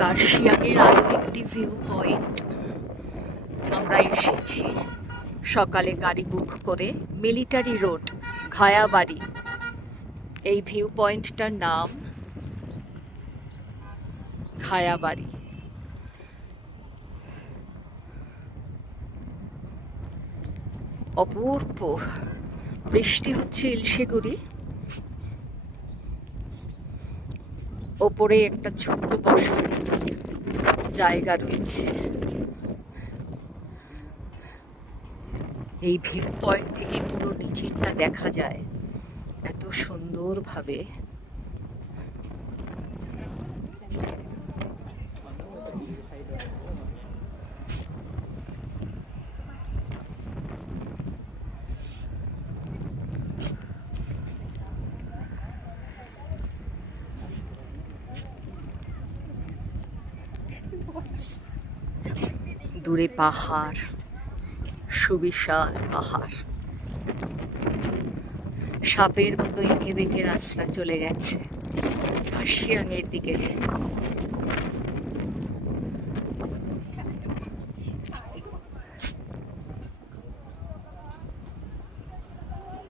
কার্শিয়াংয়ের আরও একটি view point. আমরা এসেছি সকালে গাড়ি বুক করে মিলিটারি রোড, ঘায়াবাড়ি। এই ভিউ পয়েন্টটার নাম ঘায়াবাড়ি। অপূর্ব বৃষ্টি হচ্ছে ইলশেগুড়ি। ওপরে একটা ছোট্ট বসার জায়গা রয়েছে। এই ভিউ পয়েন্ট থেকে পুরো নিচেরটা দেখা যায় এত সুন্দরভাবে। দূরে পাহাড়, সুবিশাল পাহাড়, সাপের মতো এঁকে বেঁকে রাস্তা চলে গেছে কার্শিয়াংয়ের দিকে।